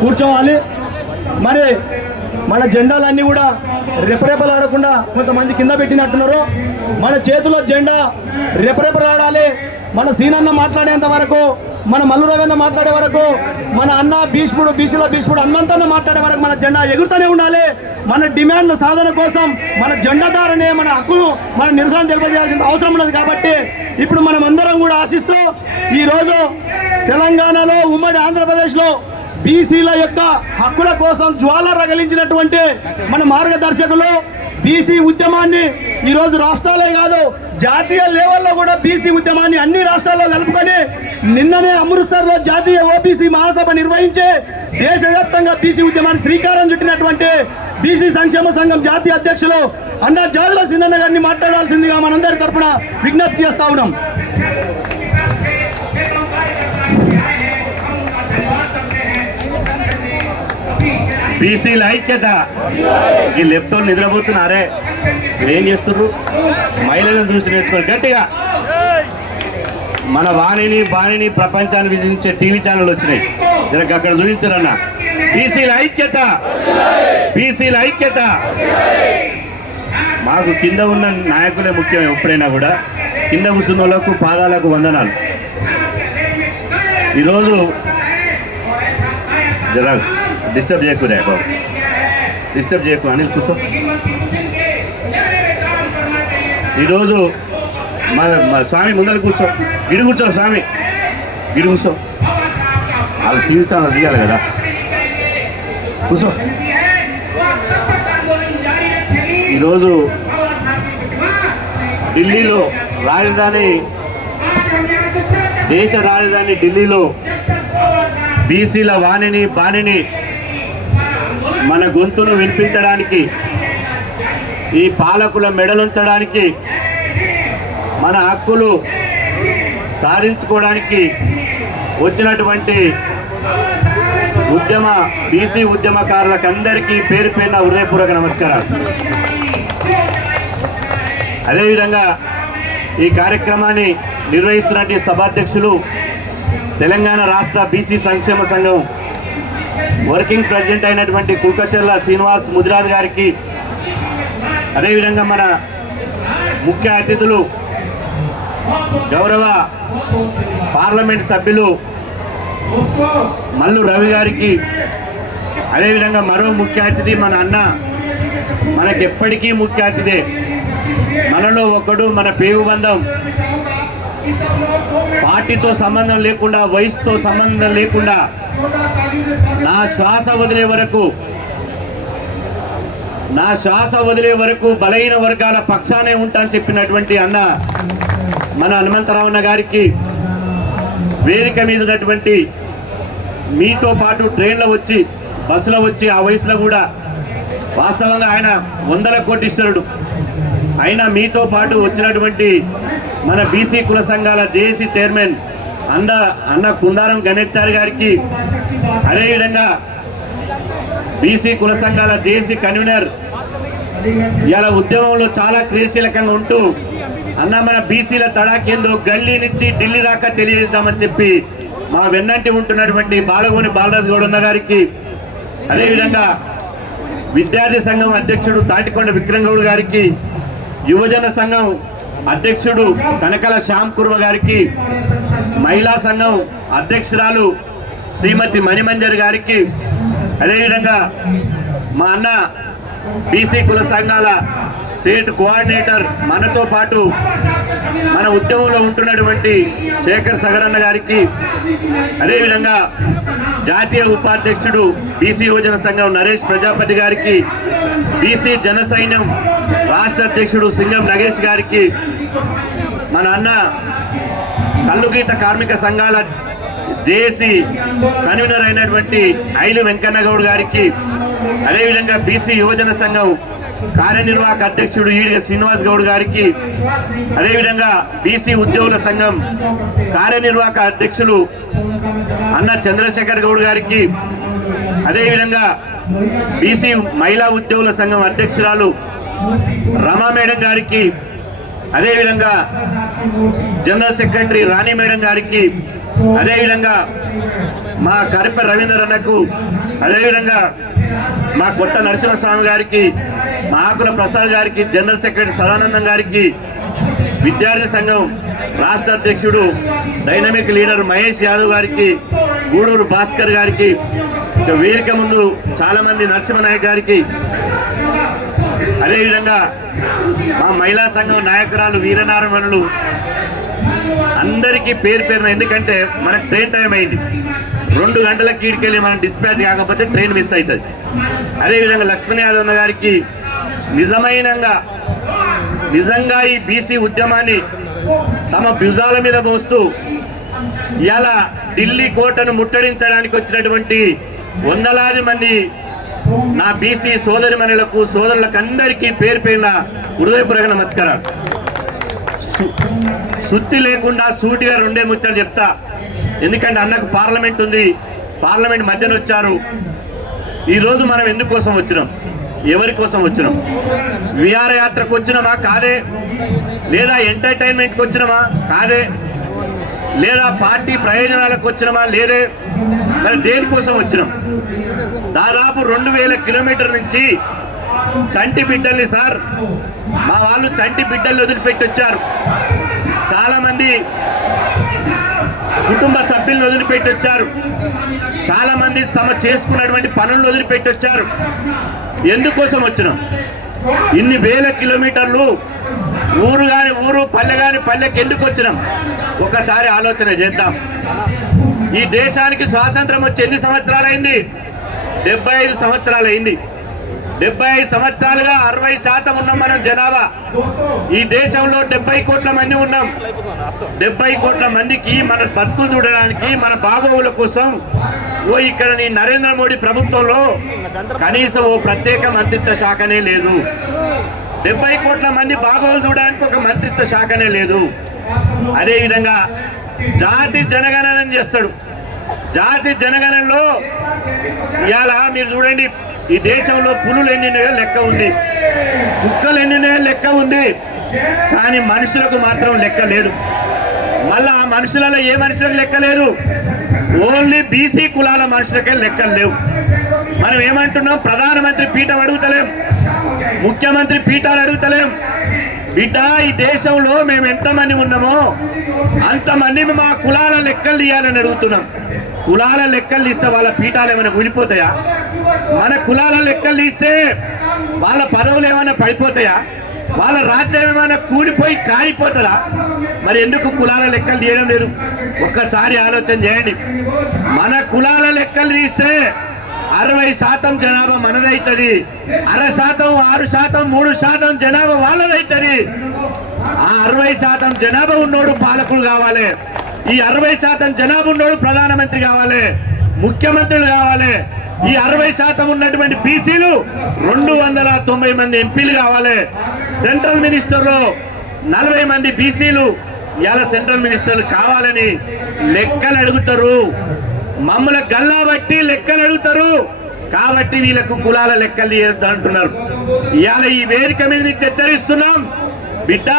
కూర్చోవాలి. మరి మన జెండాలన్నీ కూడా రెపరెపలాడకుండా కొంతమంది కింద పెట్టినట్టున్నారు. మన చేతిలో జెండా రెపరెపలాడాలి. మన సీనన్న మాట్లాడేంత వరకు, మన మల్లు రవీంద్ర మాట్లాడే వరకు, మన అన్న భీష్ముడు బీసీల భీష్ముడు అన్నంతన్న మాట్లాడే వరకు మన జెండా ఎగురుతూనే ఉండాలి. మన డిమాండ్ల సాధన కోసం మన జెండా ద్వారానే మన హక్కును మన నిరసన తెలియజేయాల్సిన అవసరం ఉన్నది. కాబట్టి ఇప్పుడు మనం అందరం కూడా ఆశిస్తూ ఈరోజు తెలంగాణలో ఉమ్మడి ఆంధ్రప్రదేశ్లో బీసీల యొక్క హక్కుల కోసం జ్వాల రగిలించినటువంటి మన మార్గదర్శకులు బీసీ ఉద్యమాన్ని ఈరోజు రాష్ట్రాలే కాదు జాతీయ లెవెల్లో కూడా బీసీ ఉద్యమాన్ని అన్ని రాష్ట్రాల్లో కలుపుకొని నిన్ననే అమృత్సర్లో జాతీయ ఓబీసీ మహాసభ నిర్వహించి దేశవ్యాప్తంగా బీసీ ఉద్యమానికి శ్రీకారం చుట్టినటువంటి బీసీ సంక్షేమ సంఘం జాతీయ అధ్యక్షులు అన్నా జాదుల సిన్నన్న గారిని మాట్లాడాల్సిందిగా మనందరి తరఫున విజ్ఞప్తి చేస్తా ఉన్నాం. బీసీల ఐక్యత. ఈ లెఫ్ట్ వాళ్ళు నిద్రపోతున్నారే, ఏం చేస్తున్నారు? మహిళలను చూసి నేర్చుకోవాలి గట్టిగా. మన బాణిని ప్రపంచాన్ని విధించే టీవీ ఛానల్ వచ్చినాయి, దీనికి అక్కడ చూపించారన్న. బీసీల ఐక్యత, బీసీల ఐక్యత. మాకు కింద ఉన్న నాయకులే ముఖ్యం. ఎప్పుడైనా కూడా కింద కూర్చున్న వాళ్ళకు పాదాలకు వందనాలు. ఈరోజు జరా డిస్టర్బ్ చేయకు రే బాబు, డిస్టర్బ్ చేయకు. అనిల్ కూర్చో. ఈరోజు మా స్వామి ముందర కూర్చో, గిడి కూర్చో స్వామి, గిడి కూర్చో. వాళ్ళు టీవీ ఛానల్ తీయాలి కదా, కూర్చో. ఈరోజు ఢిల్లీలో రాజధాని, దేశ రాజధాని ఢిల్లీలో బీసీల బాణిని మన గొంతును వినిపించడానికి, ఈ పాలకుల మెడలుంచడానికి, మన హక్కులు సాధించుకోవడానికి వచ్చినటువంటి బీసీ ఉద్యమకారులకు అందరికీ పేరు పేరున హృదయపూర్వక నమస్కారాలు. అదేవిధంగా ఈ కార్యక్రమాన్ని నిర్వహిస్తున్నటువంటి సభాధ్యక్షులు తెలంగాణ రాష్ట్ర బీసీ సంక్షేమ సంఘం వర్కింగ్ ప్రెసిడెంట్ అయినటువంటి కుల్కచర్ల శ్రీనివాస్ ముదిరాజ్ గారికి, అదేవిధంగా మన ముఖ్య అతిథులు గౌరవ పార్లమెంట్ సభ్యులు మల్లు రవి గారికి, అదేవిధంగా మరో ముఖ్య అతిథి మన అన్న, మనకి ఎప్పటికీ ముఖ్య అతిథే, మనలో ఒకడు, మన పేగు బంధం, పార్టీతో సంబంధం లేకుండా, వయసుతో సంబంధం లేకుండా నా శ్వాస వదిలే వరకు బలహీన వర్గాల పక్షానే ఉంటా అని చెప్పినటువంటి అన్న మన హనుమంతరావు గారికి, వేదిక మీద ఉన్నటువంటి మీతో పాటు ట్రైన్లో వచ్చి బస్సులో వచ్చి ఆ వయసులో కూడా వాస్తవంగా ఆయన 100 కోటీశ్వరుడు అయినా మీతో పాటు వచ్చినటువంటి మన బీసీ కుల సంఘాల జేఏసీ చైర్మన్ అన్న కుందారం గణేశ్చారి గారికి, అదేవిధంగా బీసీ కుల సంఘాల జేఏసీ కన్వీనర్ ఇలా ఉద్యమంలో చాలా క్రియాశీలకంగా ఉంటూ అన్న మన బీసీల తడాకేందో గల్లీ నుంచి ఢిల్లీ దాకా తెలియజేద్దామని చెప్పి మా వెన్నంటి ఉంటున్నటువంటి బాలగోని బాలరాజు గౌడ్ అన్న గారికి, అదేవిధంగా విద్యార్థి సంఘం అధ్యక్షుడు తాటికొండ విక్రమ్ గౌడ్ గారికి, యువజన సంఘం అధ్యక్షుడు కనకల శ్యామ్ కుర్మ గారికి, మహిళా సంఘం అధ్యక్షురాలు శ్రీమతి మణిమంజర్ గారికి, అదేవిధంగా మా అన్న బీసీ కుల సంఘాల స్టేట్ కోఆర్డినేటర్ మనతో పాటు మన ఉద్యమంలో ఉంటున్నటువంటి శేఖర్ సగరన్న గారికి, అదేవిధంగా జాతీయ ఉపాధ్యక్షుడు బీసీ యువజన సంఘం నరేష్ ప్రజాపతి గారికి, బీసీ జన సైన్యం రాష్ట్ర అధ్యక్షుడు సింగం నగేష్ గారికి, మన అన్న కల్లుగీత కార్మిక సంఘాల జేఏసీ కన్వీనర్ అయినటువంటి ఐలు వెంకన్న గౌడ్ గారికి, అదేవిధంగా బీసీ యువజన సంఘం కార్యనిర్వాహక అధ్యక్షుడు ఈడిగ శ్రీనివాస్ గౌడ్ గారికి, అదేవిధంగా బీసీ ఉద్యోగుల సంఘం కార్యనిర్వాహక అధ్యక్షులు అన్న చంద్రశేఖర్ గౌడ్ గారికి, అదేవిధంగా బీసీ మహిళా ఉద్యోగుల సంఘం అధ్యక్షురాలు రమా మేడం గారికి, అదేవిధంగా జనరల్ సెక్రటరీ రాణి మేడం గారికి, అదేవిధంగా మా కరిప రవీందర్ అన్నకు, అదేవిధంగా మా కొత్త నరసింహస్వామి గారికి, మా ఆకుల ప్రసాద్ గారికి, జనరల్ సెక్రటరీ సదానందం గారికి, విద్యార్థి సంఘం రాష్ట్ర అధ్యక్షుడు డైనమిక్ లీడర్ మహేష్ యాదవ్ గారికి, గూడూరు భాస్కర్ గారికి, వేదిక ముందు చాలామంది నరసింహనాయక్ గారికి, అదేవిధంగా మా మహిళా సంఘం నాయకురాలు వీరనారాయణులు అందరికీ పేరు పేరున, ఎందుకంటే మనకు ట్రైన్ టైం అయింది, 2 గంటలకి ఈడికెళ్ళి మనం డిస్పాచ్ కాకపోతే ట్రైన్ మిస్ అవుతుంది. అదేవిధంగా లక్ష్మణ్ యాదవ్ గారికి నిజంగా ఈ బీసీ ఉద్యమాన్ని తమ భుజాల మీద మోస్తూ ఇలా ఢిల్లీ కోటను ముట్టడించడానికి వచ్చినటువంటి వందలాది మంది నా బీసీ సోదరిమణులకు సోదరులకు అందరికీ పేరు పేరున హృదయపూర్వక నమస్కారాలు. సుత్తి లేకుండా సూటిగా 2 ముచ్చలు చెప్తా, ఎందుకంటే అన్నకు పార్లమెంట్ ఉంది, పార్లమెంట్ మధ్యన వచ్చారు. ఈరోజు మనం ఎందుకోసం వచ్చినాం, ఎవరి కోసం వచ్చినాం? విహారయాత్రకు వచ్చినామా? కాదే. లేదా ఎంటర్టైన్మెంట్కి వచ్చినామా? కాదే. లేదా పార్టీ ప్రయోజనాలకు వచ్చినామా? లేదే. మరి దేనికోసం వచ్చినాం? దాదాపు 2000 కిలోమీటర్ల నుంచి చంటి బిడ్డల్ని, సార్ మా వాళ్ళు చంటి బిడ్డల్ని వదిలిపెట్టి వచ్చారు. చాలామంది కుటుంబ సభ్యులను వదిలిపెట్టి వచ్చారు. చాలామంది తమ చేసుకున్నటువంటి పనులను వదిలిపెట్టి వచ్చారు. ఎందుకోసం వచ్చినాం? ఇన్ని వేల కిలోమీటర్లు ఊరు కాని ఊరు, పల్లె కాని పల్లెకి ఎందుకు వచ్చినాం? ఒకసారి ఆలోచన చేద్దాం. ఈ దేశానికి స్వాతంత్రం వచ్చి ఎన్ని సంవత్సరాలైంది? 75 సంవత్సరాలైంది. 75 సంవత్సరాలుగా 60% ఉన్నాం మనం జనాభా. ఈ దేశంలో 70 కోట్ల మంది ఉన్నాం. 70 కోట్ల మందికి మన బతుకులు చూడడానికి, మన బాగోగుల కోసం ఇక్కడ నీ నరేంద్ర మోడీ ప్రభుత్వంలో కనీసం ఓ ప్రత్యేక మంత్రిత్వ శాఖనే లేదు. 70 కోట్ల మంది బాగోగులు చూడడానికి ఒక మంత్రిత్వ శాఖనే లేదు. అదేవిధంగా జాతి జనగణన చేస్తాడు. జాతి జనగణనలో ఇవాళ మీరు చూడండి, ఈ దేశంలో పులులు ఎన్నినాయో లెక్క ఉంది, కుక్కలు ఎన్నినాయో లెక్క ఉంది, కానీ మనుషులకు మాత్రం లెక్క లేదు. మళ్ళా ఆ మనుషులలో ఏ మనుషులకు లెక్క లేదు? ఓన్లీ బీసీ కులాల మనుషులకే లెక్కలు లేవు. మనం ఏమంటున్నాం? ప్రధానమంత్రి పీఠం అడుగుతలేం, ముఖ్యమంత్రి పీఠాలు అడుగుతలేం. బిడ్డ, ఈ దేశంలో మేము ఎంతమంది ఉన్నామో అంతమంది మా కులాల లెక్కలు తీయాలని అడుగుతున్నాం. కులాల లెక్కలు తీస్తే వాళ్ళ పీఠాలు ఏమైనా కూలిపోతాయా? మన కులాల లెక్కలు తీస్తే వాళ్ళ పదవులు ఏమైనా పడిపోతాయా? వాళ్ళ రాజ్యం ఏమైనా కూలిపోయి కాలిపోతుందా? మరి ఎందుకు కులాల లెక్కలు తీయడం లేదు? ఒక్కసారి ఆలోచన చేయండి. మన కులాల లెక్కలు తీస్తే 60% జనాభా మనదైతుంది, 1/2%, 6%, 3% జనాభా వాళ్ళదైతుంది. ఆ 60% జనాభా ఉన్నోడు పాలకులు కావాలి. ఈ 60% జనాభా ఉన్నోడు ప్రధానమంత్రి కావాలి, ముఖ్యమంత్రులు కావాలి. ఈ 60% ఉన్నటువంటి బీసీలు 290 మంది ఎంపీలు కావాలి. సెంట్రల్ మినిస్టర్లో 40 మంది బీసీలు ఇవాళ సెంట్రల్ మినిస్టర్లు కావాలని లెక్కలు అడుగుతారు. మమ్మల్ని గల్లా బట్టి లెక్కలు అడుగుతారు. కాబట్టి వీళ్ళకు కులాల లెక్కలు తీయద్దు అంటున్నారు. ఇవాళ ఈ వేదిక మీద నుంచి హెచ్చరిస్తున్నాం, బిడ్డ,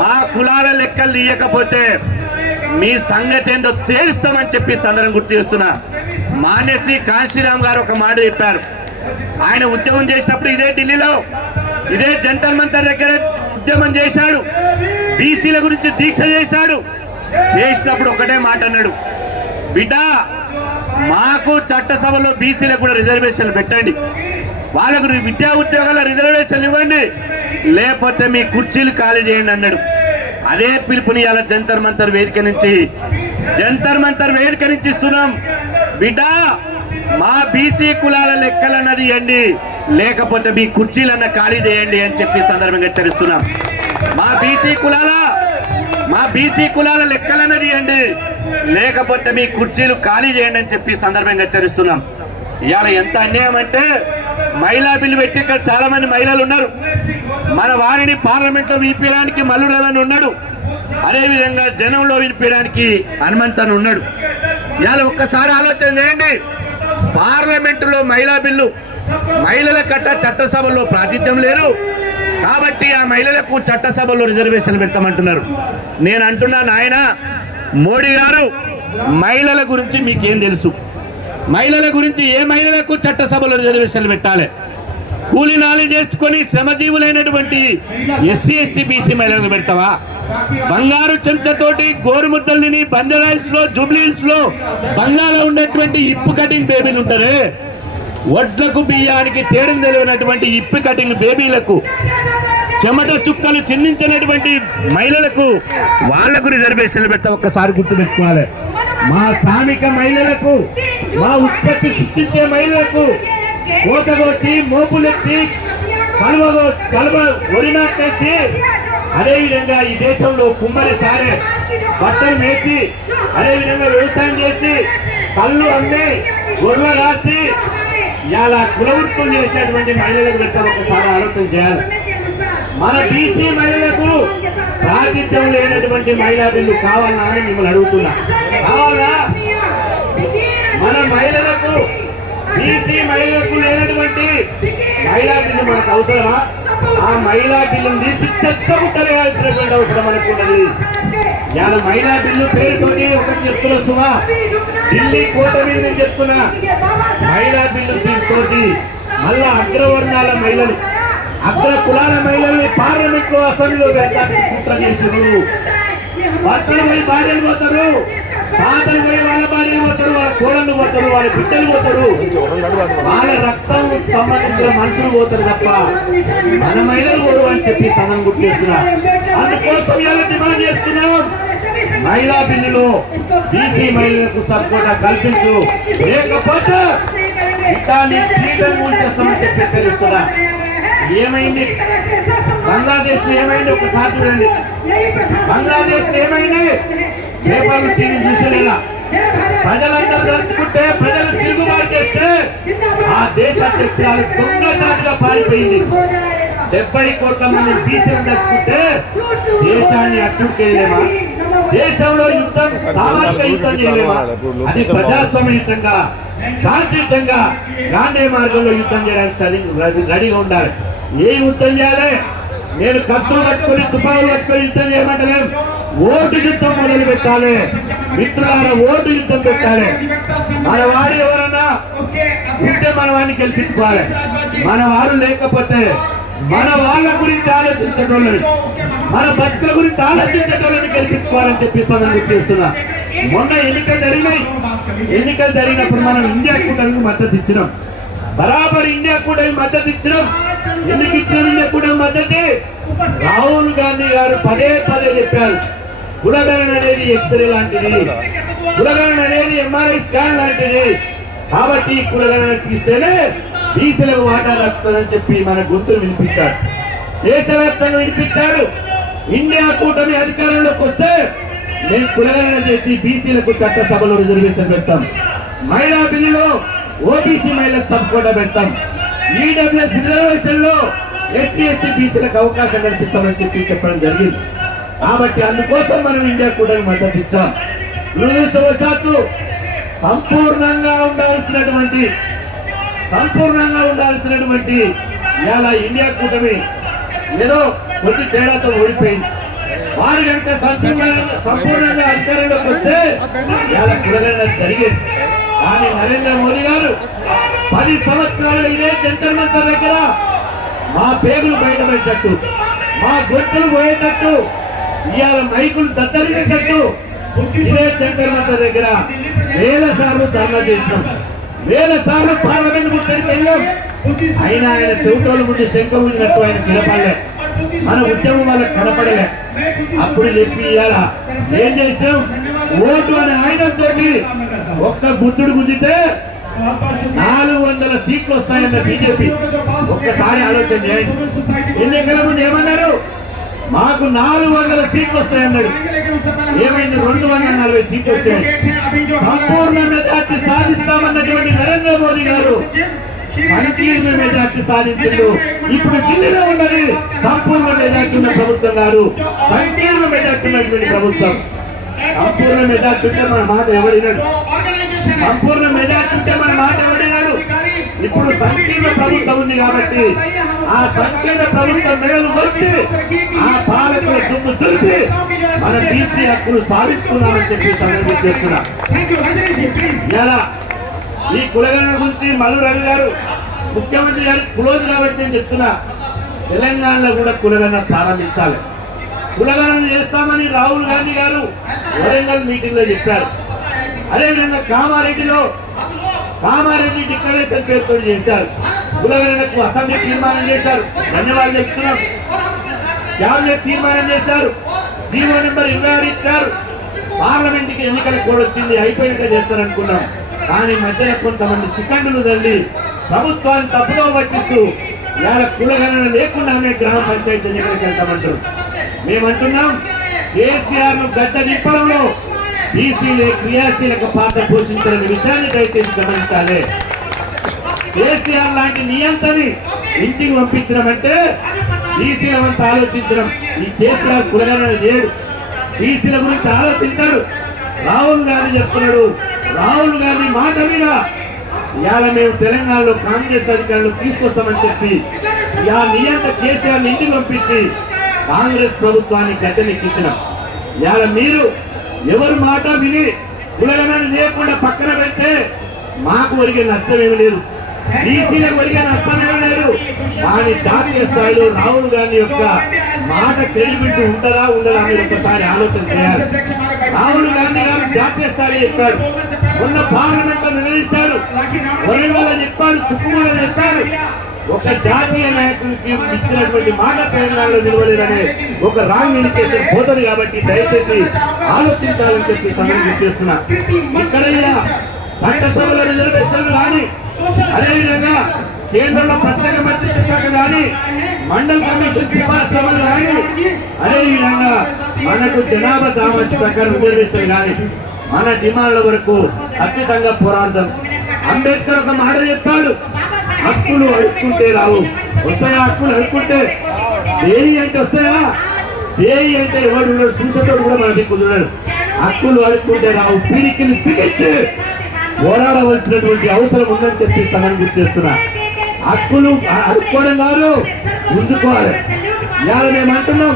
మా కులాల లెక్కలు తీయకపోతే మీ సంగతి ఏందో తేలుస్తామని చెప్పి సందర్భం గుర్తు చేస్తున్నా. మానేసి కాశీరామ్ గారు ఒక మాట చెప్పారు. ఆయన ఉద్యమం చేసినప్పుడు ఇదే ఢిల్లీలో, ఇదే జంతర్ మంతర్ దగ్గర ఉద్యమం చేశాడు. బీసీల గురించి దీక్ష చేశాడు. చేసినప్పుడు ఒకటే మాట అన్నాడు, బిడ్డ, మాకు చట్టసభలో బీసీలకు కూడా రిజర్వేషన్లు పెట్టండి, వాళ్ళకు విద్యా ఉద్యోగాల రిజర్వేషన్లు ఇవ్వండి, లేకపోతే మీ కుర్చీలు ఖాళీ చేయండి అన్నాడు. అదే పిలుపుని ఇవాళ జంతర్ మంతర్ వేదిక నుంచి ఇస్తున్నాం. బిడ్డ, మా బీసీ కులాల లెక్కలన్నది ఇవ్వండి, లేకపోతే మీ కుర్చీలన్న ఖాళీ చేయండి అని చెప్పి సందర్భంగా హెచ్చరిస్తున్నాం. మా బీసీ కులాల లెక్కలన్నది ఇవ్వండి, లేకపోతే మీ కుర్చీలు ఖాళీ చేయండి అని చెప్పి సందర్భంగా హెచ్చరిస్తున్నాం. ఇవాళ ఎంత అన్యాయం అంటే, మహిళా బిల్లు పెట్టి ఇక్కడ చాలా మంది మహిళలు ఉన్నారు. మన వారిని పార్లమెంట్లో వినిపించడానికి మల్లు రేవణ్ ఉన్నాడు, అదేవిధంగా జనంలో వినిపించడానికి హనుమంతన్ ఉన్నాడు. ఇవాళ ఒక్కసారి ఆలోచన చేయండి, పార్లమెంటులో మహిళా బిల్లు, మహిళల కట్ట చట్టసభలో ప్రాతినిధ్యం లేదు కాబట్టి ఆ మహిళలకు చట్టసభలో రిజర్వేషన్లు పెడతామంటున్నారు. నేను అంటున్నా, నాయన మోడీ గారు, మహిళల గురించి మీకేం తెలుసు? మహిళల గురించి ఏ మహిళలకు చట్టసభలో రిజర్వేషన్లు పెట్టాలి? కూలీనాలు చేసుకొని శ్రమజీవులైనటువంటి ఎస్సీ ఎస్టీ బీసీ మహిళలకు పెడతావా? బంగారు చెంచతోటి గోరుముద్దలు తిని బంజారాహిల్స్ లో, జూబ్లీ హిల్స్ లో బంగాళలో ఉండేటువంటి ఇప్పు కటింగ్ బేబీలు ఉంటారే, వడ్లకు బియ్యానికి తేడం తెలియనటువంటి ఇప్పు కటింగ్ బేబీలకు, చెమట చుక్కలు చిందించినటువంటి మహిళలకు, వాళ్లకు రిజర్వేషన్లు పెడతా. ఒక్కసారి గుర్తు పెట్టుకోవాలి. మా శ్రామిక మహిళలకు, మా ఉత్పత్తి సృష్టించే మహిళలకు కోతగోసి మోపులెత్తి కలువ ఒడినాకేసి, అదేవిధంగా ఈ దేశంలో కుమ్మరి సారే బట్టలు వేసి, అదేవిధంగా వ్యవసాయం చేసి, కళ్ళు అమ్మి, గొర్రెలు రాసి ఇలా కులవృత్తులు చేసేటువంటి మహిళలకు పెడతాం. ఒకసారి ఆలోచన చేయాలి. మన బీసీ మహిళలకు ప్రాతినిధ్యం లేనటువంటి మహిళా బిల్లు కావాలా అని మిమ్మల్ని అడుగుతున్నా. కావాలా? మన మహిళలకు, బీసీ మహిళలకు లేనటువంటి మహిళా బిల్లు మనకు అవసరమా? ఆ మహిళా బిల్లును తీసి చెత్తగుట్టలేయాల్సినటువంటి అవసరం మనకు ఉన్నది. ఇవాళ మహిళా బిల్లు పేరుతోటి ఒకటి చెప్తున్నా సుమా, ఢిల్లీ కోట మీద నేను చెప్తున్నా, మహిళా బిల్లు తోటి మళ్ళా అగ్రవర్ణాల మహిళలు, అగ్ర కులాల మహిళల్ని పార్లమెంట్ లో, అసెంబ్లీలో పెట్టడానికి కుట్ర చేసిరు. భర్తలు పోయి భార్యలు పోతారు, పాతలు పోయి వాళ్ళ భార్యలు పోతారు, వాళ్ళ కోడళ్ళు పోతారు, వాళ్ళ బిడ్డలు పోతారు, వాళ్ళ రక్తం సంబంధించిన మనుషులు పోతారు తప్ప మన మహిళలు పోరు అని చెప్పి సనం గుర్తిస్తున్నా. అందుకోసం ఇలా డిమాండ్ చేస్తున్నాం, మహిళా బిల్లులో బీసీ మహిళలకు సపోర్ట్ కల్పించు, లేకపోతే దాన్ని ఫ్రీడమ్ మూవ్ చేస్తామని చెప్పి తెలుస్తున్నా. ఏమైంది బంగ్లాదేశ్? ఏమైంది ఒకసారి చూడండి. బంగ్లాదేశ్ ఏమైంది? పేపర్లు టీవీ చూసేలా ప్రజలందరూ తలుచుకుంటే, ప్రజలు తిరుగుబాటు చేస్తే ఆ దేశ అధ్యక్షురాలు దొంగచాటుగా పారిపోయింది. 70 కోట్ల మంది బీసీలు తలుచుకుంటే దేశాన్ని అడ్డుకేయలేమా? దేశంలో యుద్ధం, సామాజిక యుద్ధం చేయలేమా? అది ప్రజాస్వామ్యయుతంగా, శాంతియుతంగా గాంధీ మార్గంలో యుద్ధం చేయడానికి రెడీగా ఉండాలి. ఏ యుద్ధం చేయాలి? నేను కత్తులు పట్టుకొని, తుపాకులు పట్టుకొని యుద్ధం చేయమంటలేం. ఓటు యుద్ధం మొదలు పెట్టాలి. మిత్రులారా, ఓటు యుద్ధం పెట్టాలి. మన వాడు ఎవరన్నా ఉంటే మన వాడిని గెలిపించుకోవాలి. మన వారు లేకపోతే మన వాళ్ళ గురించి ఆలోచించేటోళ్ళని, మన భక్తుల గురించి ఆలోచించేటోళ్ళని గెలిపించుకోవాలని చెప్పి మనం గుర్తిస్తున్నా. మొన్న ఎన్నికలు జరిగినప్పుడు మనం ఇండియా కూటమికి మద్దతు ఇచ్చినాం. బరాబర్ ఇండియా కూటమి మద్దతు ఇచ్చినాం. ఎందుకు ఇచ్చిన ఇండియా కూటమి మద్దతు? రాహుల్ గాంధీ గారు పదే చెప్పారు, కులగణన అనేది ఎక్స్రే లాంటిది, కులగణన అనేది ఎంఆర్ఐ స్కాన్ లాంటిది, కాబట్టి కులగణన తీస్తేనే బీసీలకు వాటా దక్కుతుందని చెప్పి మన గొంతులు వినిపించారు. దేశవ్యాప్తంగా వినిపించారు. ఇండియా కూటమి అధికారంలోకి వస్తే మేము కులగణన చేసి బీసీలకు చట్టసభలో రిజర్వేషన్ పెడతాం. మహిళా బిల్లులో ఓబీసీ మహిళలకు సపోర్ట్ పెడతాం. ఈడబ్ల్యూఎస్ రిజర్వేషన్ లో ఎస్సీ ఎస్టీ బీసీలకు అవకాశం కల్పిస్తామని చెప్పడం జరిగింది. కాబట్టి అందుకోసం మనం ఇండియా కూటమి మద్దతు ఇచ్చాం. దురదృష్టవశాత్తు సంపూర్ణంగా ఉండాల్సినటువంటి ఇలా ఇండియా కూటమి ఏదో కొద్ది తేడాతో ఓడిపోయింది. వారి కనుక సంపూర్ణంగా అధికారంలోకి వస్తే ఇలా కులగణన జరిగేది. కానీ నరేంద్ర మోదీ గారు 10 సంవత్సరాలు ఇదే జంతర్ మంతర్ దగ్గర మా పేగులు బయటపడేటట్టు, మా గొంతులు పోయేటట్టు, ఇవాళ మైకులు దత్తరిగేటట్టు ఇదే జంతర్ మంతర్ దగ్గర వేల సార్లు ధర్నా చేసినాం, వేల సార్లు పార్లమెంట్ ముట్టడికి వెళ్ళాం. అయినా ఆయన చెవిటోళ్ళు ముందు శంఖ ఊదినట్టు ఆయన నిలబడలే. మన ఉద్యమం వాళ్ళకి కనపడలే. అప్పుడు చెప్పి ఇవాళ ఏం చేసాం, ఓటు అనే ఆయుధంతో ఒక్క గుద్దుడు గుద్దితే 400 సీట్లు వస్తాయన్న బీజేపీ. ఒక్కసారి ఆలోచన చేయండి. ఎన్నికల ముందు ఏమన్నారు, మాకు 400 సీట్లు వస్తాయన్నాడు. ఏమైంది, 240 సీట్లు వచ్చాయి. సంపూర్ణ మెజార్టీ సాధిస్తామన్నటువంటి నరేంద్ర మోదీ గారు సంకీర్ణ మెజార్టీ సాధించారు. ఇప్పుడు ఢిల్లీలో ఉన్నది సంపూర్ణ మెజార్టీ ఉన్న ప్రభుత్వం గారు, సంకీర్ణ మెజార్టీ ఉన్నటువంటి ప్రభుత్వం. సంపూర్ణ మెజార్టీ ఉంటే మన మాట ఎవడినాడు, సంపూర్ణ మెజార్టీ ఉంటే మన మాట ఎవడినాడు. ఇప్పుడు సంకీర్ణ ప్రభుత్వం ఉంది కాబట్టి ఆ సంకీర్ణ ప్రభుత్వం మేలు వచ్చి ఆ పాలకుల దుమ్ము దులిపి మన బీసీ హక్కులు సాధిస్తున్నామని చెప్పి సందర్భం చేస్తున్నా. ఇలా ఈ కులగణన గురించి మల్లు రవి గారు ముఖ్యమంత్రి గారు క్లోజ్ కాబట్టి నేను చెప్తున్నా, తెలంగాణలో కూడా కులగణన ప్రారంభించాలి. కులగణన చేస్తామని రాహుల్ గాంధీ గారు వరంగల్ మీటింగ్ లో చెప్పారు. అదేవిధంగా కామారెడ్డి డిక్లరేషన్ పేరుతో చేశారు. కులగణనకు అసెంబ్లీ తీర్మానం చేశారు, ధన్యవాదాలు చెప్తున్నాం. క్యాబినెట్ తీర్మానం చేశారు, జీవో నెంబర్ 26 ఇచ్చారు. పార్లమెంట్ కి ఎన్నికలు కూడా వచ్చింది, అయిపోయినాక చేస్తారనుకున్నాం. కానీ మధ్యన కొంతమంది శిఖండులు తల్లి ప్రభుత్వాన్ని తప్పుదో పట్టిస్తూ ఇవాళ కులగణన లేకుండానే గ్రామ పంచాయతీ ఎన్నికలకు వెళ్తామంటారు. మేమంటున్నాం, కేసీఆర్ ను గడ్డ దిప్పడంలో బీసీలే క్రియాశీలక పాత్ర పోషించిన విషయాన్ని దయచేసి గమనించాలి. కేసీఆర్ లాంటి నియంతని ఇంటికి పంపించడం అంటే బీసీల వంత ఆలోచించడం. ఈ కేసీఆర్ కులగణన లేడు, బీసీల గురించి ఆలోచించాడు. రాహుల్ గాంధీ చెప్తున్నాడు, రాహుల్ గాంధీ మాట మీద ఇవాళ మేము తెలంగాణలో కాంగ్రెస్ అధికారులు తీసుకొస్తామని చెప్పి ఆ నియంత కేసీఆర్ ఇంటికి పంపించి కాంగ్రెస్ ప్రభుత్వాన్ని గద్దెనెక్కించినాం. ఇవాళ మీరు ఎవరు మాట విని కులగణన లేకుండా పక్కన పెడితే మాకు ఒరిగే నష్టమేమి లేదు, బీసీలకు ఒరిగే నష్టమేమి లేదు. కానీ జాతీయ స్థాయిలో రాహుల్ గాంధీ యొక్క మాట క్రెడిబిలిటీ ఉంటుందా ఉండదా అని ఒకసారి ఆలోచన చేయాలి. రాహుల్ గాంధీ గారు జాతీయ స్థాయిలో చెప్పారు, మొన్న పార్లమెంట్ లో నిలదీశారు, వరంగల్ చెప్పారు, తుక్కుమూల చెప్పారు. ఒక జాతీయ నాయకుడికి ఇచ్చినటువంటి మాట తెలంగాణలో నిలవలేదనే ఒక రాంగ్ ఇండికేషన్ పోతుంది. కాబట్టి దయచేసి ఆలోచించాలని చెప్పి సమయం చేస్తున్నా. ఇక్కడ చట్టసభల రిజర్వేషన్లు కానీ, అదేవిధంగా కేంద్రంలో ప్రత్యేక మంత్రిత్వ శాఖ కానీ, మండల్ కమిషన్ సిఫార్సు కానీ, అదేవిధంగా మనకు జనాభా దామాషి ప్రకారం రిజర్వేషన్ కానీ మన డిమాండ్ల వరకు ఖచ్చితంగా పోరాడదాం. అంబేద్కర్ ఒక మాట చెప్పాడు, హక్కులు అడుక్కుంటే రావు, వస్తాయా హక్కులు అడుక్కుంటే? దేయి అంటే వస్తాయా? దేయి అంటే ఎవడు చూసేటోడు కూడా మనకి కుదరడు. హక్కులు అడుక్కుంటే రావు, పీడికిని పిగిచ్చి పోరాడవలసినటువంటి అవసరం ఉందని చెప్పి సమయం గుర్తు చేస్తున్నా. హక్కులు అడుక్కోవడం కాదు, ముందుకోవాలి. ఇవాళ మేము అంటున్నాం,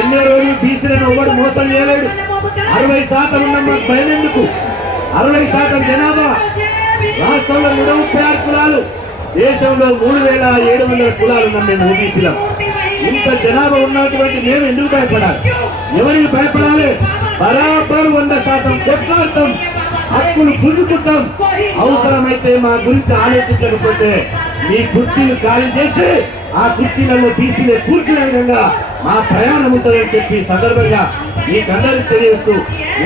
ఎన్నో రోజులు బీసీలను ఎవరు మోసం చేయలేడు. 60% ఉన్న మాకు భయం ఎందుకు? 60% జనాభా, రాష్ట్రంలో 136 కులాలు, దేశంలో 3700 కులాలు ఉన్నాం మేము ఓబీసీలో. ఇంత జనాభా ఉన్నటువంటి మేము ఎందుకు భయపడాలి? ఎవరికి భయపడాలి? బరాబర్ 100% కొట్లాడతాం, హక్కులు పుంజుకుంటాం. అవసరమైతే మా గురించి ఆలోచించకపోతే మీ కుర్చీలు ఖాళీ చేసి ఆ కుర్చీలలో బీసీలే కూర్చునే విధంగా మా ప్రయాణం ఉంటుందని చెప్పి సందర్భంగా మీకందరికీ తెలియజేస్తూ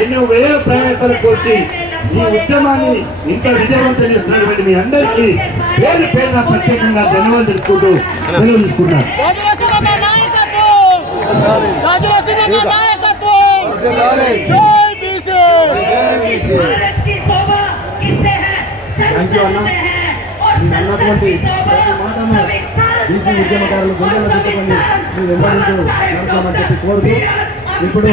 ఎన్నో వేల ప్రయాణాలకు వచ్చి ఈ ఉద్యమాన్ని ఇంత విజయవంతం చేస్తున్నటువంటి మీ అందరికీ పేరు పేరున ప్రత్యేకంగా ధన్యవాదాలు తెలుసుకుంటూ సెలవు తీసుకున్నాను. థ్యాంక్ యూ అన్న. మీరు అన్నటువంటి ప్రతి మాటను బీసీ ఉద్యమకారులు గుండెల్లో పెట్టుకొని మీరు వెంబడించు నడుస్తామని చెప్పి కోరుతూ ఇప్పుడు